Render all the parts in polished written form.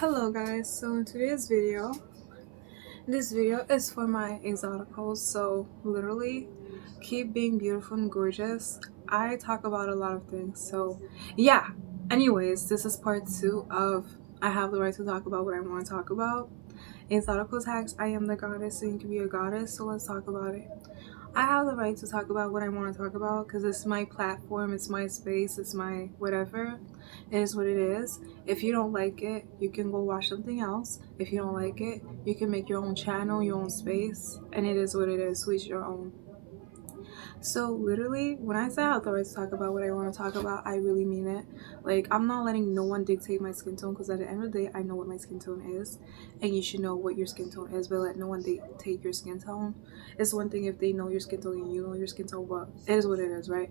Hello guys, so in today's video, this video is for my exoticals. So literally keep being beautiful and gorgeous. I talk about a lot of things, so yeah. Anyways, this is part 2 of I have the right to talk about what I want to talk about. Exotical tags, I am the goddess and you can be a goddess, so let's talk about it. I have the right to talk about what I want to talk about because it's my platform, it's my space, it's my whatever. It is what it is. If you don't like it, you can go watch something else. If you don't like it, you can make your own channel, your own space, and it is what it is. So it's your own. So literally, when I say I have the right to talk about what I want to talk about, I really mean it. Like, I'm not letting no one dictate my skin tone because at the end of the day, I know what my skin tone is, and you should know what your skin tone is, but let no one dictate your skin tone. It's one thing if they know your skin tone and you know your skin tone, but it is what it is, right?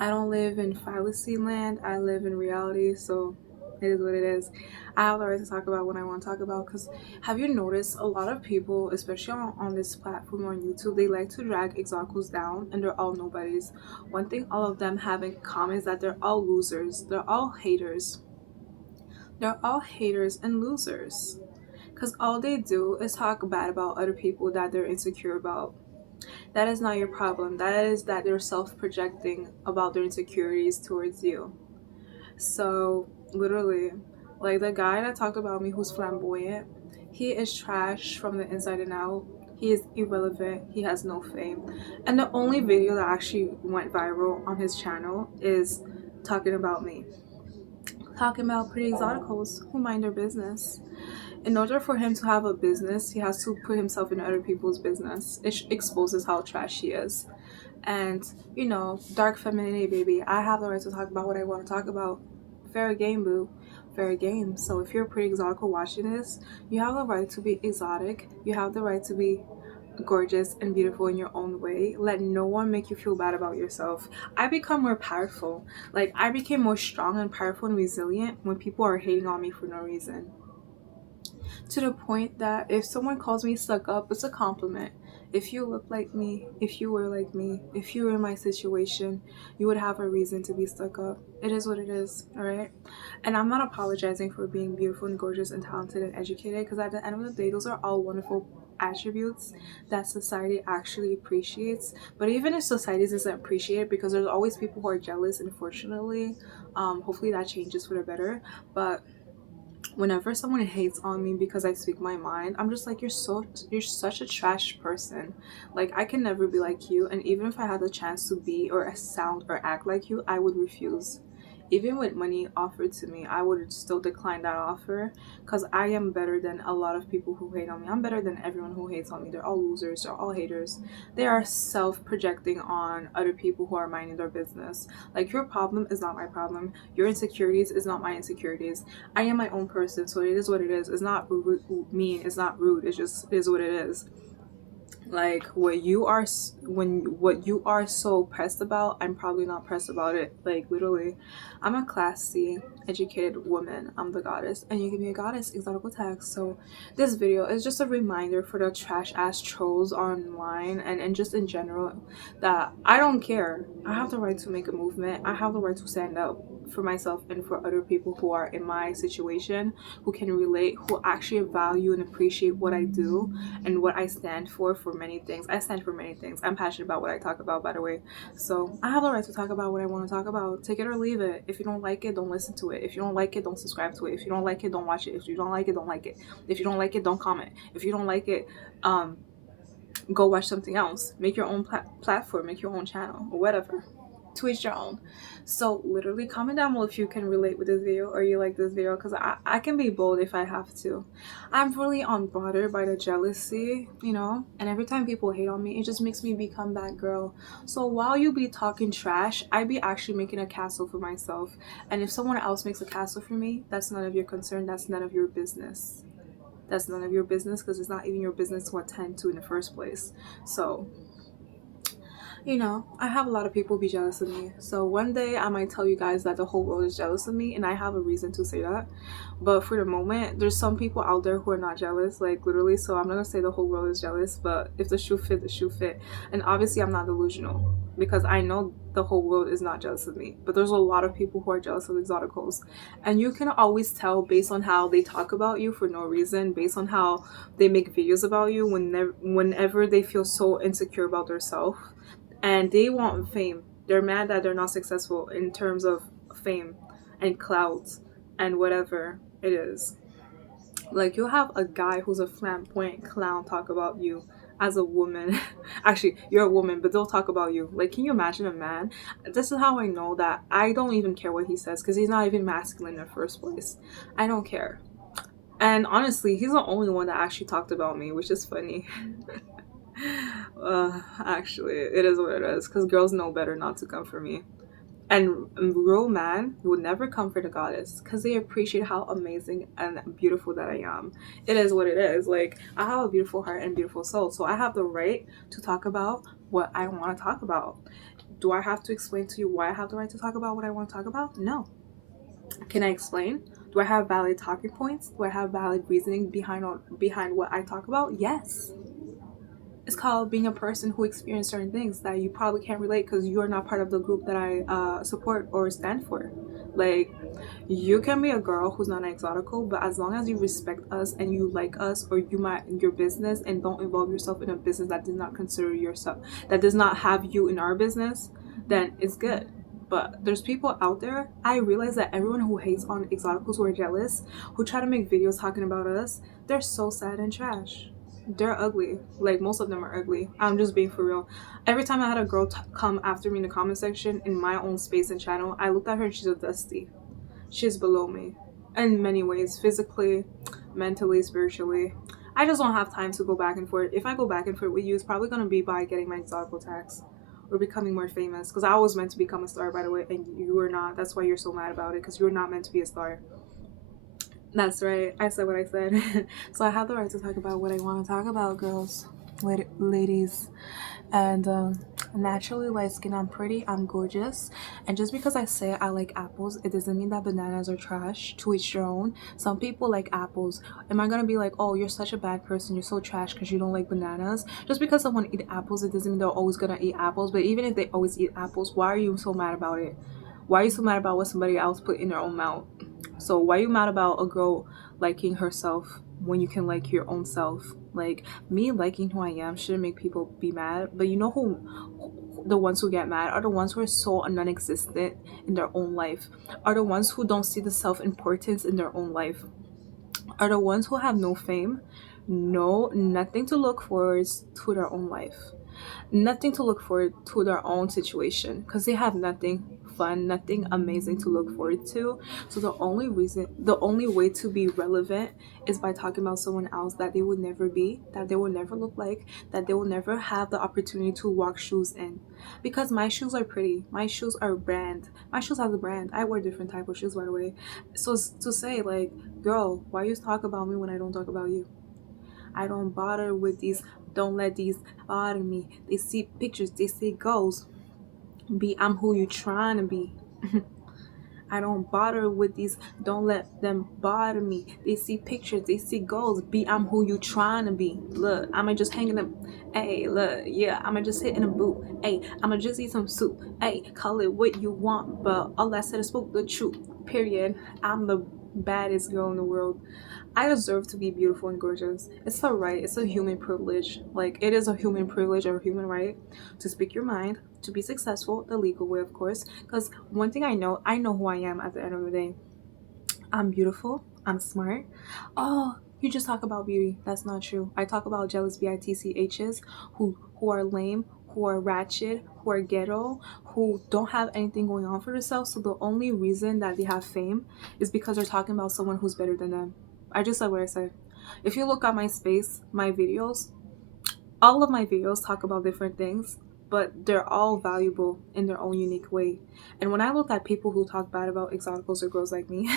I don't live in fallacy land, I live in reality, so it is what it is. I have the right to talk about what I want to talk about because have you noticed a lot of people, especially on this platform on YouTube, they like to drag exoticals down and they're all nobodies. One thing all of them have in common is that they're all losers. They're all haters. They're all haters and losers because all they do is talk bad about other people that they're insecure about. That is not your problem. That is that they're self-projecting about their insecurities towards you. So literally, like the guy that talked about me who's flamboyant, he is trash from the inside and out. He is irrelevant. He has no fame. And the only video that actually went viral on his channel is talking about me. Talking about pretty exoticals who mind their business. In order for him to have a business, he has to put himself in other people's business. It exposes how trash he is. And, you know, dark femininity, baby. I have the right to talk about what I want to talk about. Fair game, boo. Fair game. So if you're pretty exotical watching this, you have the right to be exotic. You have the right to be gorgeous and beautiful in your own way. Let no one make you feel bad about yourself. I become more powerful. Like, I became more strong and powerful and resilient when people are hating on me for no reason, to the point that if someone calls me stuck up, it's a compliment. If you look like me, if you were like me, if you were in my situation, you would have a reason to be stuck up. It is what it is, all right? And I'm not apologizing for being beautiful and gorgeous and talented and educated, because at the end of the day, those are all wonderful attributes that society actually appreciates. But even if society doesn't appreciate it, because there's always people who are jealous, unfortunately, hopefully that changes for the better. But whenever someone hates on me because I speak my mind, I'm just like, you're such a trash person. Like, I can never be like you, and even if I had the chance to be or sound or act like you, I would refuse. Even with money offered to me, I would still decline that offer because I am better than a lot of people who hate on me. I'm better than everyone who hates on me. They're all losers, they're all haters. They are self-projecting on other people who are minding their business. Like, your problem is not my problem. Your insecurities is not my insecurities. I am my own person, so it is what it is. It's not mean, it's not rude, it just is what it is. Like, what you are so pressed about, I'm probably not pressed about it. Like, literally, I'm a classy educated woman. I'm the goddess and you can be a goddess, exotical tags. So this video is just a reminder for the trash ass trolls online and just in general, that I don't care. I have the right to make a movement. I have the right to stand up for myself and for other people who are in my situation, who can relate, who actually value and appreciate what I do and what I stand for many things. I stand for many things. I'm passionate about what I talk about, by the way. So I have the right to talk about what I want to talk about. Take it or leave it. If you don't like it, don't listen to it. If you don't like it, don't subscribe to it. If you don't like it, don't watch it. If you don't like it, don't like it. If you don't like it, don't comment. If you don't like it, go watch something else. Make your own platform, make your own channel, or whatever. To each your own. So literally comment down below if you can relate with this video or you like this video, because I can be bold if I have to. I'm really unbothered by the jealousy, you know, and every time people hate on me, it just makes me become that girl. So while you be talking trash, I be actually making a castle for myself. And if someone else makes a castle for me, that's none of your concern. That's none of your business. That's none of your business, because it's not even your business to attend to in the first place. So You know, I have a lot of people be jealous of me. So one day I might tell you guys that the whole world is jealous of me, and I have a reason to say that. But for the moment, there's some people out there who are not jealous, like literally. So I'm not gonna say the whole world is jealous, but if the shoe fit, the shoe fit. And obviously, I'm not delusional because I know the whole world is not jealous of me. But there's a lot of people who are jealous of exoticals, and you can always tell based on how they talk about you for no reason, based on how they make videos about you whenever they feel so insecure about themselves and they want fame. They're mad that they're not successful in terms of fame and clout and whatever it is. Like you'll have a guy who's a flamboyant clown talk about you as a woman. Actually, you're a woman, but they'll talk about you. Like, can you imagine a man? This is how I know that I don't even care what he says because he's not even masculine in the first place. I don't care. And honestly, he's the only one that actually talked about me, which is funny. Actually, it is what it is because girls know better not to come for me. And real man would never come for the goddess because they appreciate how amazing and beautiful that I am. It is what it is. Like, I have a beautiful heart and beautiful soul, so I have the right to talk about what I want to talk about. Do I have to explain to you why I have the right to talk about what I want to talk about? No. Can I explain? Do I have valid talking points? Do I have valid reasoning behind what I talk about? Yes. It's called being a person who experienced certain things that you probably can't relate because you're not part of the group that I support or stand for. Like, you can be a girl who's not an exotical, but as long as you respect us and you like us or you mind your business and don't involve yourself in a business that does not consider yourself, that does not have you in our business, then it's good. But there's people out there, I realize that everyone who hates on exoticals who are jealous, who try to make videos talking about us, they're so sad and trash. They're ugly. Like, most of them are ugly. I'm just being for real. Every time I had a girl come after me in the comment section in my own space and channel, I looked at her and she's a dusty. She's below me in many ways, physically, mentally, spiritually. I just don't have time to go back and forth. If I go back and forth with you, it's probably going to be by getting my exotical tax or becoming more famous, because I was meant to become a star, by the way, and you were not. That's why you're so mad about it, because you're not meant to be a star. That's right. I said what I said. So I have the right to talk about what I want to talk about, girls, ladies. And naturally light skin, I'm pretty, I'm gorgeous. And just because I say I like apples, it doesn't mean that bananas are trash. To each your own. Some people like apples. Am I gonna be like, oh, you're such a bad person, you're so trash because you don't like bananas? Just because someone eat apples, it doesn't mean they're always gonna eat apples. But even if they always eat apples, why are you so mad about it? Why are you so mad about what somebody else put in their own mouth? So why are you mad about a girl liking herself when you can like your own self? Like, me liking who I am shouldn't make people be mad. But you know who the ones who get mad are the ones who are so non-existent in their own life, are the ones who don't see the self-importance in their own life, are the ones who have no fame, nothing to look forward to their own life, nothing to look forward to their own situation because they have nothing fun, nothing amazing to look forward to. So the only way to be relevant is by talking about someone else that they would never be, that they will never look like, that they will never have the opportunity to walk shoes in. Because my shoes are pretty, my shoes are brand, my shoes have a brand. I wear different type of shoes, by the way. So to say like, girl, why you talk about me when I don't talk about you? I don't bother with these. Don't let these bother me. They see pictures. They see goals. I'm who you trying to be. I don't bother with these. Don't let them bother me. They see pictures. They see goals. I'm who you trying to be. Look, I'ma just hang in them. Hey, look, yeah, I'ma just hit in a boot. Hey, I'ma just eat some soup. Hey, call it what you want, but all I said is spoke the truth. Period. I'm the baddest girl in the world. I deserve to be beautiful and gorgeous. It's a right. It's a human privilege. Like, it is a human privilege or a human right to speak your mind, to be successful, the legal way, of course. Because one thing I know who I am at the end of the day. I'm beautiful. I'm smart. Oh, you just talk about beauty. That's not true. I talk about jealous bitchs who are lame, who are ratchet, who are ghetto, who don't have anything going on for themselves. So the only reason that they have fame is because they're talking about someone who's better than them. I just said what I said. If you look at my space, my videos, all of my videos talk about different things. but they're all valuable in their own unique way. And when I look at people who talk bad about exoticals or girls like me,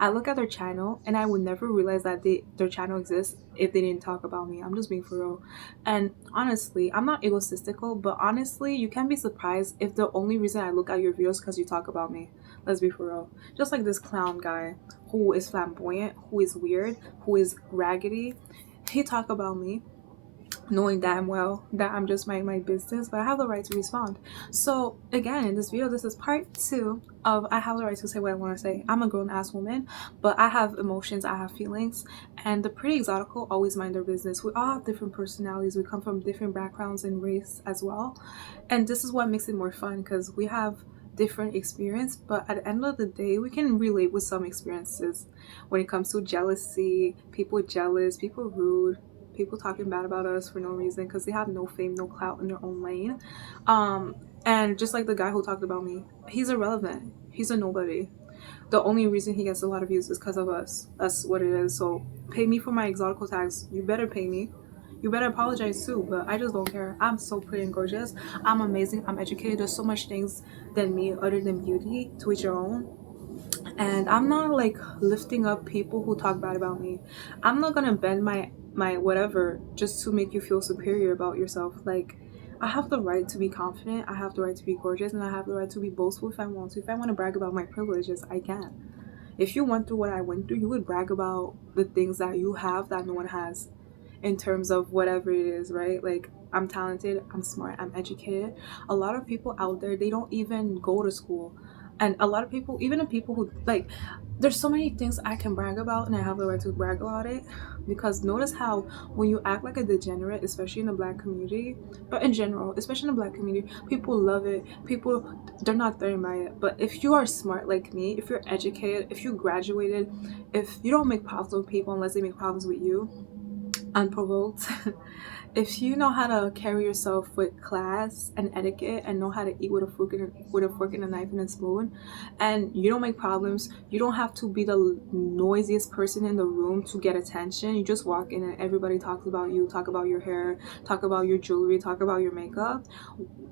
I look at their channel and I would never realize that their channel exists if they didn't talk about me. I'm just being for real. And honestly, I'm not egotistical, but honestly, you can be surprised if the only reason I look at your videos because you talk about me. Let's be for real. Just like this clown guy who is flamboyant, who is weird, who is raggedy. He talk about me knowing damn well that I'm just minding my business, but I have the right to respond. So again, in this video, this is part 2 of I have the right to say what I want to say. I'm a grown-ass woman, but I have emotions, I have feelings, and the pretty exotical always mind their business. We all have different personalities, we come from different backgrounds and race as well, and this is what makes it more fun because we have different experience, but at the end of the day we can relate with some experiences when it comes to jealousy, people jealous, people rude, people talking bad about us for no reason because they have no fame, no clout in their own lane. And just like the guy who talked about me, he's irrelevant, he's a nobody. The only reason he gets a lot of views is because of us. That's what it is. So pay me for my exotical tags. You better pay me. You better apologize too, but I just don't care. I'm so pretty and gorgeous. I'm amazing. I'm educated. There's so much things than me other than beauty, to each your own. And I'm not like lifting up people who talk bad about me. I'm not gonna bend my whatever just to make you feel superior about yourself. Like, I have the right to be confident, I have the right to be gorgeous, and I have the right to be boastful if I want to. If I want to brag about my privileges, I can. If you went through what I went through, you would brag about the things that you have that no one has, in terms of whatever it is, right? Like, I'm talented, I'm smart, I'm educated. A lot of people out there, they don't even go to school. And a lot of people, even the people who like, there's so many things I can brag about, and I have the right to brag about it. Because notice how when you act like a degenerate, especially in the black community, but in general, especially in the black community, people love it. People, they're not threatened by it. But if you are smart like me, if you're educated, if you graduated, if you don't make problems with people unless they make problems with you unprovoked, if you know how to carry yourself with class and etiquette and know how to eat with a fork and a knife and a spoon, and you don't make problems, you don't have to be the noisiest person in the room to get attention. You just walk in and everybody talks about you, talk about your hair, talk about your jewelry, talk about your makeup.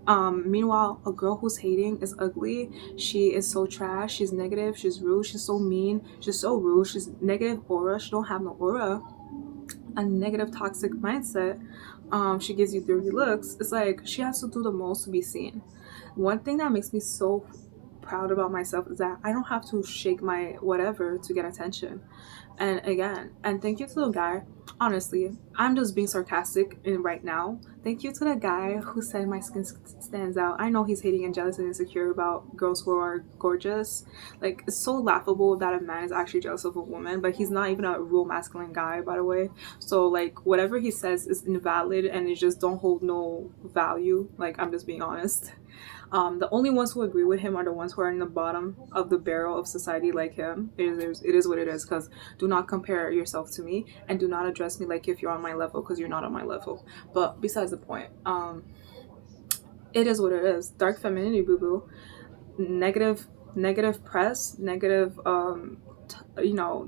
Meanwhile, a girl who's hating is ugly. She is so trash. She's negative. She's rude. She's so mean. She's so rude. She's negative aura. She don't have no aura. A negative toxic mindset. She gives you dirty looks. It's like she has to do the most to be seen. One thing that makes me so proud about myself is that I don't have to shake my whatever to get attention. And again, and thank you to the guy, honestly, I'm just being sarcastic in right now. Thank you to the guy who said my skin stands out. I know he's hating and jealous and insecure about girls who are gorgeous. Like, it's so laughable that a man is actually jealous of a woman, but he's not even a real masculine guy, by the way. So like, whatever he says is invalid and it just don't hold no value. Like, I'm just being honest. The only ones who agree with him are the ones who are in the bottom of the barrel of society like him. It is what it is, because do not compare yourself to me and do not address me like if you're on my level, because you're not on my level. But besides the point, it is what it is. Dark femininity, boo-boo. Negative press, negative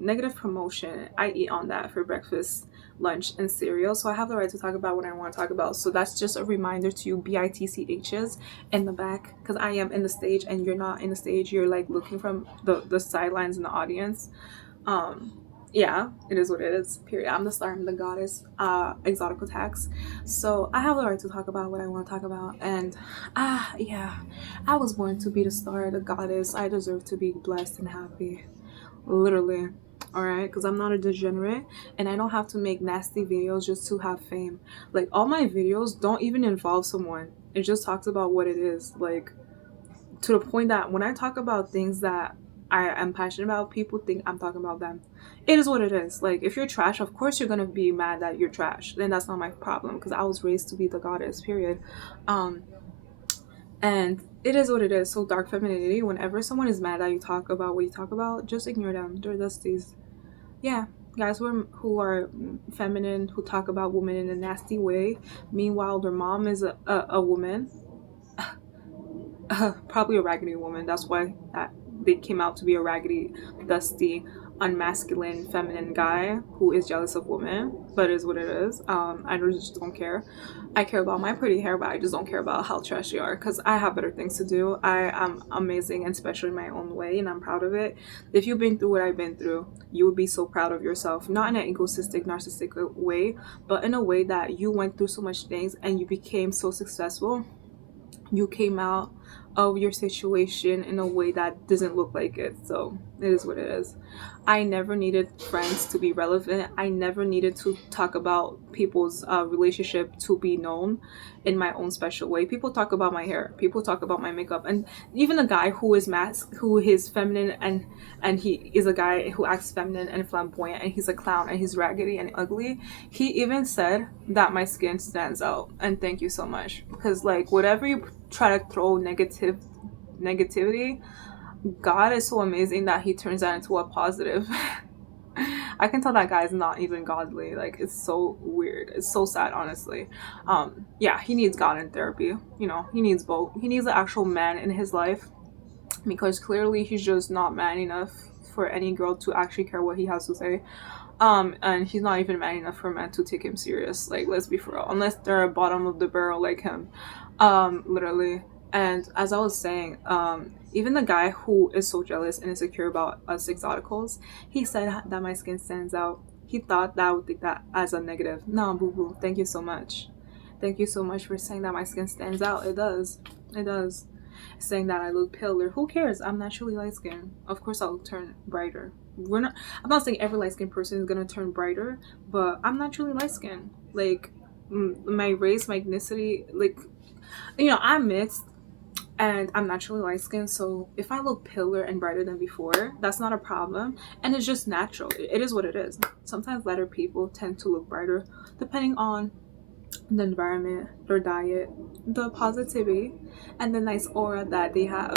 negative promotion. I eat on that for breakfast, lunch, and cereal. So I have the right to talk about what I want to talk about. So that's just a reminder to you bitchs in the back, because I am in the stage and you're not in the stage. You're like looking from the sidelines in the audience. Yeah, it is what it is, period. I'm the star, I'm the goddess, exotical tax. So I have the right to talk about what I want to talk about. And yeah, I was born to be the star, the goddess. I deserve to be blessed and happy, literally. All right, because I'm not a degenerate and I don't have to make nasty videos just to have fame. Like, all my videos don't even involve someone. It just talks about what it is, like, to the point that when I talk about things that I am passionate about, people think I'm talking about them. It is what it is. Like, if you're trash, of course you're gonna be mad that you're trash. Then that's not my problem, because I was raised to be the goddess, period. And it is what it is. So dark femininity, whenever someone is mad that you talk about what you talk about, just ignore them. They're dusties. Yeah, guys who are feminine, who talk about women in a nasty way, meanwhile their mom is a woman, probably a raggedy woman. That's why that they came out to be a raggedy, dusty, unmasculine feminine guy who is jealous of women, but it is what it is. I just don't care. I care about my pretty hair, but I just don't care about how trashy you are, because I have better things to do. I am amazing and special in my own way, and I'm proud of it. If you've been through what I've been through, you would be so proud of yourself, not in an egotistic narcissistic way, but in a way that you went through so much things and you became so successful. You came out of your situation in a way that doesn't look like it. So it is what it is. I never needed friends to be relevant. I never needed to talk about people's relationship to be known in my own special way. People talk about my hair, people talk about my makeup, and even a guy who is who is feminine, and he is a guy who acts feminine and flamboyant, and he's a clown and he's raggedy and ugly. He even said that my skin stands out, and thank you so much, because like whatever you try to throw negativity, God is so amazing that he turns that into a positive. I can tell that guy is not even godly. Like, it's so weird. It's so sad, honestly. Yeah, he needs God in therapy. You know, he needs both. He needs an actual man in his life, because clearly he's just not man enough for any girl to actually care what he has to say. And he's not even man enough for men to take him serious. Like, let's be for real. Unless they're at bottom of the barrel like him. Literally. And as I was saying, even the guy who is so jealous and insecure about us exoticals, he said that my skin stands out. He thought that I would think that as a negative. No, boo boo. Thank you so much. Thank you so much for saying that my skin stands out. It does. It does. Saying that I look paler. Who cares? I'm naturally light skinned. Of course I'll turn brighter. I'm not saying every light skinned person is gonna turn brighter, but I'm naturally light skinned. Like, my race, my ethnicity, like, you know, I'm mixed and I'm naturally light skinned, so if I look paler and brighter than before, that's not a problem, and it's just natural. It is what it is. Sometimes lighter people tend to look brighter depending on the environment, their diet, the positivity, and the nice aura that they have.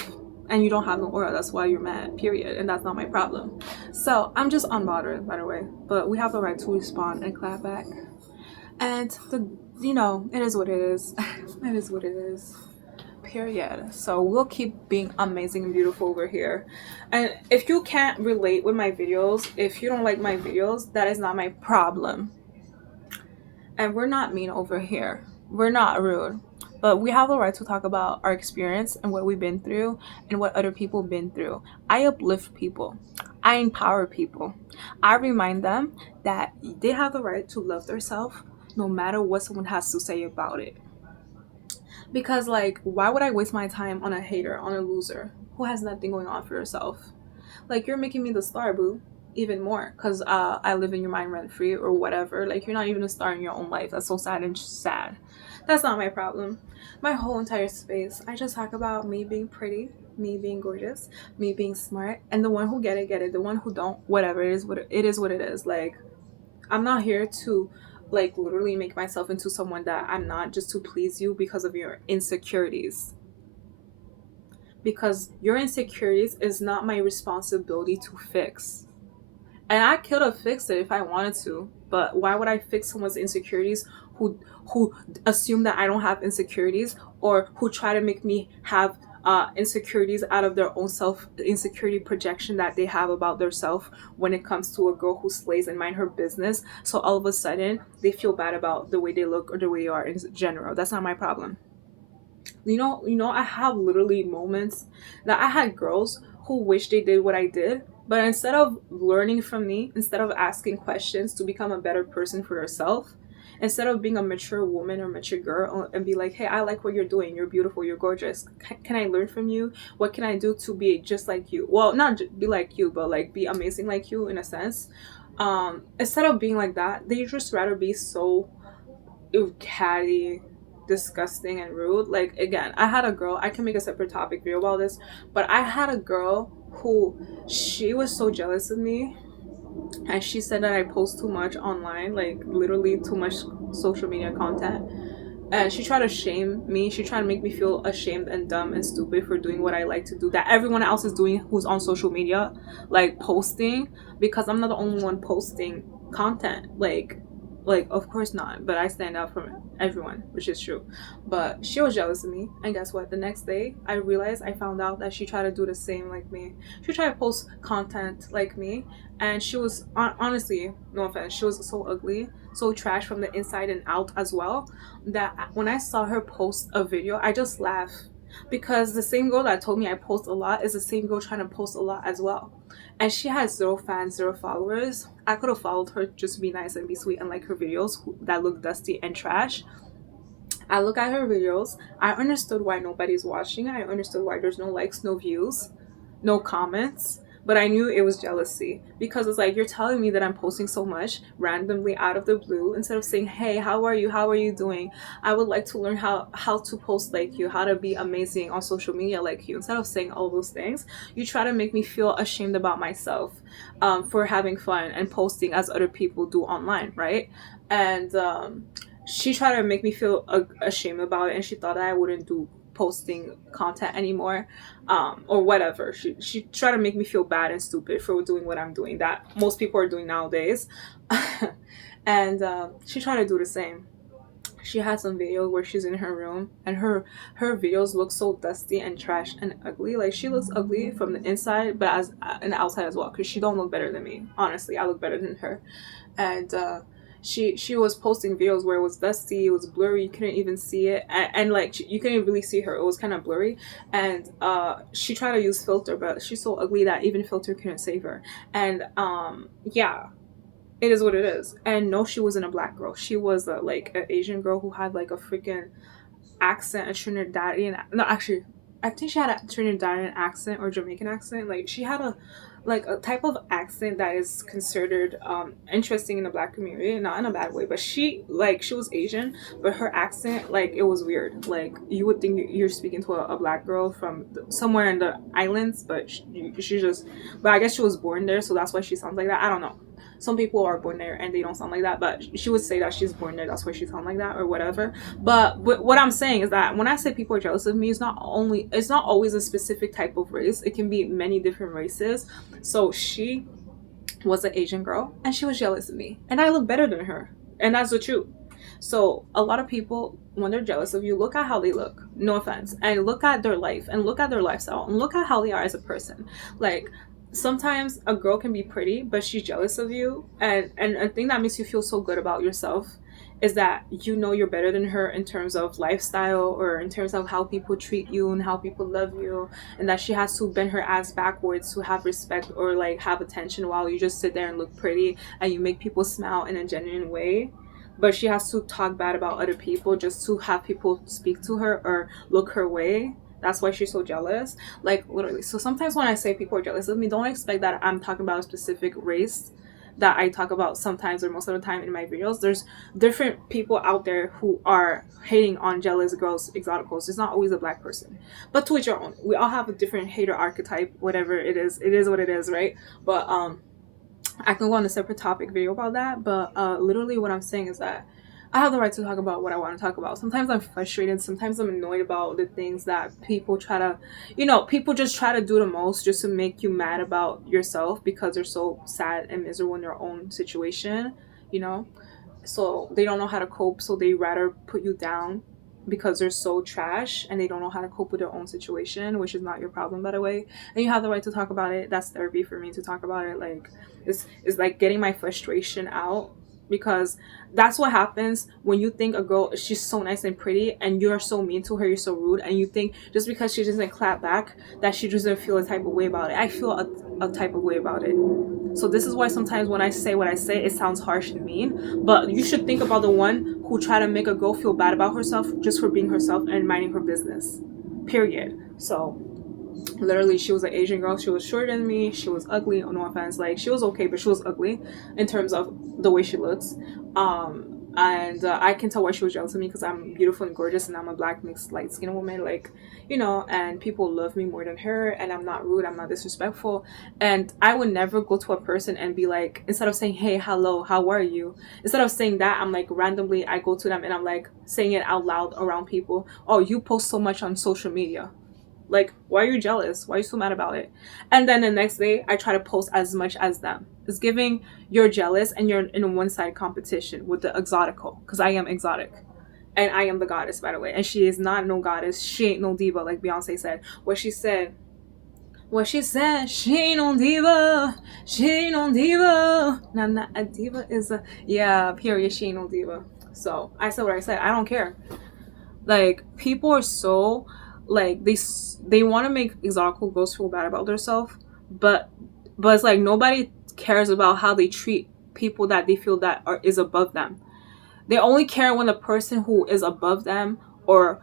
And you don't have no aura, that's why you're mad, period, and that's not my problem. So I'm just unbothered, by the way, but we have the right to respond and clap back. And you know, it is what it is. It is what it is, period. So we'll keep being amazing and beautiful over here. And if you can't relate with my videos, if you don't like my videos, that is not my problem. And we're not mean over here, we're not rude, but we have the right to talk about our experience and what we've been through and what other people have been through. I uplift people, I empower people, I remind them that they have the right to love themselves no matter what someone has to say about it. Because, like, why would I waste my time on a hater, on a loser who has nothing going on for herself? Like, you're making me the star, boo. Even more, because I live in your mind rent free or whatever. Like, you're not even a star in your own life. That's so sad and sad. That's not my problem. My whole entire space, I just talk about me being pretty, me being gorgeous, me being smart, and the one who get it. The one who don't, whatever, it is what it is. Like, I'm not here to, like, literally make myself into someone that I'm not, just to please you because of your insecurities. Because your insecurities is not my responsibility to fix. And I could have fixed it if I wanted to, but why would I fix someone's insecurities who assume that I don't have insecurities, or who try to make me have insecurities out of their own self insecurity projection that they have about their self when it comes to a girl who slays and mind her business. So all of a sudden they feel bad about the way they look or the way they are in general. That's not my problem. You know, I have literally moments that I had girls who wish they did what I did, but instead of learning from me, instead of asking questions to become a better person for herself, instead of being a mature woman or mature girl and be like, hey, I like what you're doing, you're beautiful, you're gorgeous, can I learn from you? What can I do to be just like you? Well, not be like you, but like be amazing like you in a sense. Instead of being like that, they just rather be so catty, disgusting, and rude. Like, again, I had a girl, I can make a separate topic video about this, but I had a girl who, she was so jealous of me, and she said that I post too much online, like literally too much social media content, and she tried to shame me. She tried to make me feel ashamed and dumb and stupid for doing what I like to do, that everyone else is doing who's on social media, like posting, because I'm not the only one posting content. Like, Like, of course not, but I stand out from everyone, which is true. But she was jealous of me, and guess what? The next day, I found out that she tried to do the same like me. She tried to post content like me, and she was honestly, no offense, she was so ugly, so trash from the inside and out as well. That when I saw her post a video, I just laughed because the same girl that told me I post a lot is the same girl trying to post a lot as well. And she has 0 fans, 0 followers. I could have followed her just to be nice and be sweet and like her videos that look dusty and trash. I look at her videos. I understood why nobody's watching. I understood why there's no likes, no views, no comments. But I knew it was jealousy because it's like you're telling me that I'm posting so much randomly out of the blue instead of saying, "Hey, how are you? How are you doing? I would like to learn how to post like you, how to be amazing on social media like you." Instead of saying all those things, you try to make me feel ashamed about myself for having fun and posting as other people do online, right? And she tried to make me feel ashamed about it, and she thought that I wouldn't do posting content anymore, or whatever. She tried to make me feel bad and stupid for doing what I'm doing that most people are doing nowadays. And she tried to do the same. She had some videos where she's in her room and her videos look so dusty and trash and ugly. Like, she looks ugly from the inside but as and the outside as well, because she don't look better than me. Honestly, I look better than her. And she was posting videos where it was dusty, it was blurry, you couldn't even see it, and like you couldn't really see her, it was kind of blurry. And she tried to use filter, but she's so ugly that even filter couldn't save her. And yeah, it is what it is. And no, she wasn't a black girl, she was like an Asian girl who had like a freaking accent, a Trinidadian, no, actually I think she had a Trinidadian accent or Jamaican accent. Like, she had a type of accent that is considered interesting in the black community, not in a bad way, but she was Asian, but her accent, like, it was weird. Like, you would think you're speaking to a black girl from somewhere in the islands, but she just, but I guess she was born there, so that's why she sounds like that. I don't know, some people are born there and they don't sound like that, but she would say that she's born there, that's why she sounds like that or whatever. But what I'm saying is that when I say people are jealous of me, it's not always a specific type of race, it can be many different races. So she was an Asian girl and she was jealous of me, and I look better than her, and that's the truth. So a lot of people, when they're jealous of you, look at how they look, no offense, and look at their life and look at their lifestyle and look at how they are as a person. Like, sometimes a girl can be pretty but she's jealous of you, and a thing that makes you feel so good about yourself is that you know you're better than her in terms of lifestyle or in terms of how people treat you and how people love you, and that she has to bend her ass backwards to have respect or like have attention, while you just sit there and look pretty and you make people smile in a genuine way. But she has to talk bad about other people just to have people speak to her or look her way. That's why she's so jealous. Like, literally. So sometimes when I say people are jealous of me, don't expect that I'm talking about a specific race that I talk about sometimes or most of the time in my videos. There's different people out there who are hating on jealous girls exoticals. It's not always a black person, but to each your own. We all have a different hater archetype, whatever it is what it is, right? But I can go on a separate topic video about that. But literally what I'm saying is that I have the right to talk about what I want to talk about. Sometimes I'm frustrated, sometimes I'm annoyed about the things that people try to, people just try to do the most just to make you mad about yourself because they're so sad and miserable in their own situation, you know? So they don't know how to cope, so they rather put you down because they're so trash and they don't know how to cope with their own situation, which is not your problem, by the way. And you have the right to talk about it. That's therapy for me, to talk about it. Like, it's like getting my frustration out, because that's what happens when you think a girl, she's so nice and pretty and you're so mean to her, you're so rude, and you think just because she doesn't clap back that she doesn't feel a type of way about it. I feel a type of way about it. So this is why sometimes when I say what I say, it sounds harsh and mean, but you should think about the one who try to make a girl feel bad about herself just for being herself and minding her business, period. So literally, she was an Asian girl, she was shorter than me, she was ugly, no offense, like, she was okay, but she was ugly in terms of the way she looks. And I can tell why she was jealous of me, because I'm beautiful and gorgeous and I'm a black mixed light skinned woman, like, and people love me more than her, and I'm not rude, I'm not disrespectful. And I would never go to a person and be like, instead of saying, "Hey, hello, how are you?" Instead of saying that, I'm like, randomly I go to them and I'm like saying it out loud around people. "Oh, you post so much on social media. Like, why are you jealous? Why are you so mad about it?" And then the next day I try to post as much as them. It's giving you're jealous and you're in a one-sided competition with the exotical, because I am exotic. And I am the goddess, by the way. And she is not no goddess. She ain't no diva, like Beyonce said. What she said, she ain't no diva. She ain't no diva. Nah, nah, a diva is a, yeah, period. She ain't no diva. So I said what I said. I don't care. Like, people are so, like, they want to make exotical girls feel bad about themselves, but it's like nobody cares about how they treat people that they feel that is above them. They only care when the person who is above them, or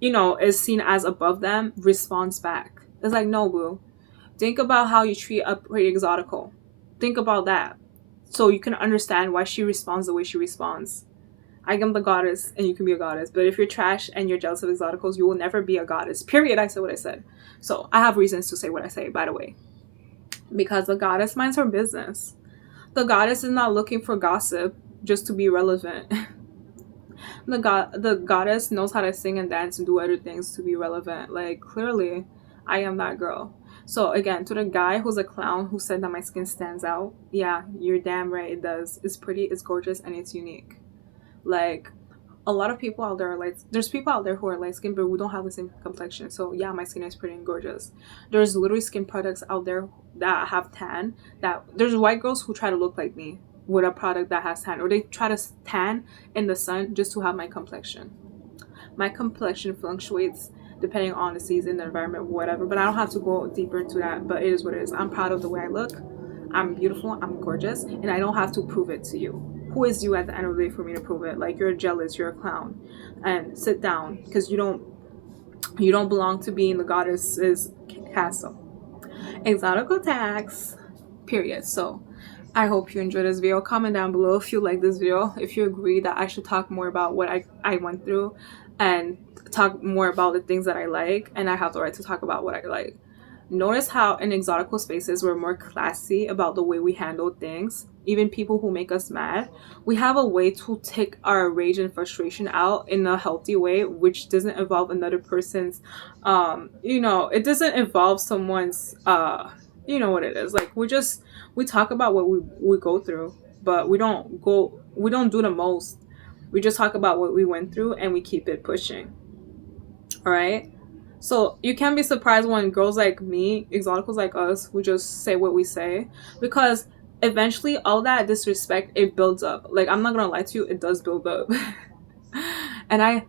is seen as above them, responds back. It's like, no, boo. Think about how you treat a pretty exotical. Think about that, so you can understand why she responds the way she responds. I am the goddess and you can be a goddess. But if you're trash and you're jealous of exoticals, you will never be a goddess. Period. I said what I said. So I have reasons to say what I say, by the way. Because the goddess minds her business. The goddess is not looking for gossip just to be relevant. The goddess knows how to sing and dance and do other things to be relevant. Like, clearly, I am that girl. So again, to the guy who's a clown who said that my skin stands out, yeah, you're damn right it does. It's pretty, it's gorgeous, and it's unique. Like, a lot of people out there are like, there's people out there who are light skinned but we don't have the same complexion. So yeah, my skin is pretty and gorgeous. There's literally skin products out there that have tan, that there's white girls who try to look like me with a product that has tan, or they try to tan in the sun just to have my complexion. My complexion fluctuates depending on the season, the environment, whatever, but I don't have to go deeper into that. But it is what it is. I'm proud of the way I look. I'm beautiful, I'm gorgeous, and I don't have to prove it to you. Who is you at the end of the day for me to prove it? Like, you're jealous, you're a clown, and sit down, because you don't belong to being the goddess's castle. Exotical tax, period. So I hope you enjoyed this video. Comment down below if you like this video, if you agree that I should talk more about what I went through, and talk more about the things that I like, and I have the right to talk about what I like. Notice how in exotical spaces we're more classy about the way we handle things. Even people who make us mad, we have a way to take our rage and frustration out in a healthy way, which doesn't involve another person's it doesn't involve someone's you know what it is. Like, we talk about what we go through, but we don't do the most. We just talk about what we went through and we keep it pushing. All right. So you can't be surprised when girls like me, exoticals like us, we just say what we say, because eventually all that disrespect, it builds up. Like, I'm not gonna lie to you, it does build up. And I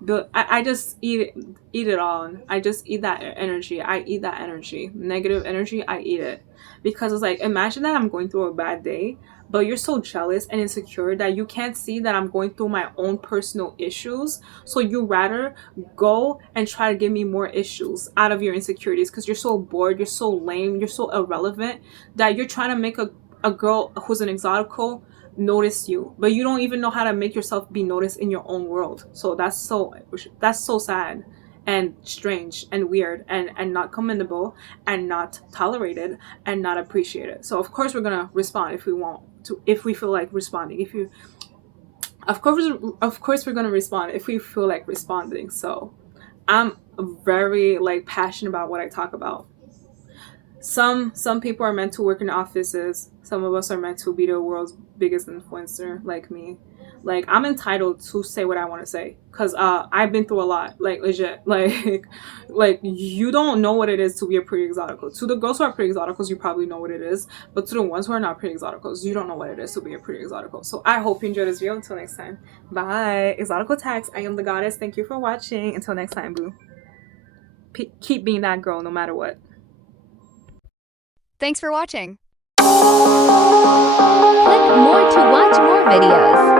just eat it all. I just eat that energy. I eat that energy. Negative energy, I eat it. Because it's like, imagine that I'm going through a bad day, but you're so jealous and insecure that you can't see that I'm going through my own personal issues. So you rather go and try to give me more issues out of your insecurities, because you're so bored, you're so lame, you're so irrelevant, that you're trying to make a girl who's an exotical notice you, but you don't even know how to make yourself be noticed in your own world. So that's so sad and strange and weird and not commendable and not tolerated and not appreciated. So of course we're gonna respond if we want to, if we feel like responding. Of course we're gonna respond if we feel like responding. So I'm very passionate about what I talk about. Some people are meant to work in offices. Some of us are meant to be the world's biggest influencer, like me. Like, I'm entitled to say what I want to say, because I've been through a lot, like, legit. Like you don't know what it is to be a pretty exotical. To the girls who are pretty exoticals, you probably know what it is, but to the ones who are not pretty exoticals, you don't know what it is to be a pretty exotical. So I hope you enjoyed this video. Until next time, bye. Exotical tax, I am the goddess. Thank you for watching. Until next time, boo. Keep being that girl no matter what. Thanks for watching. Click more to watch more videos.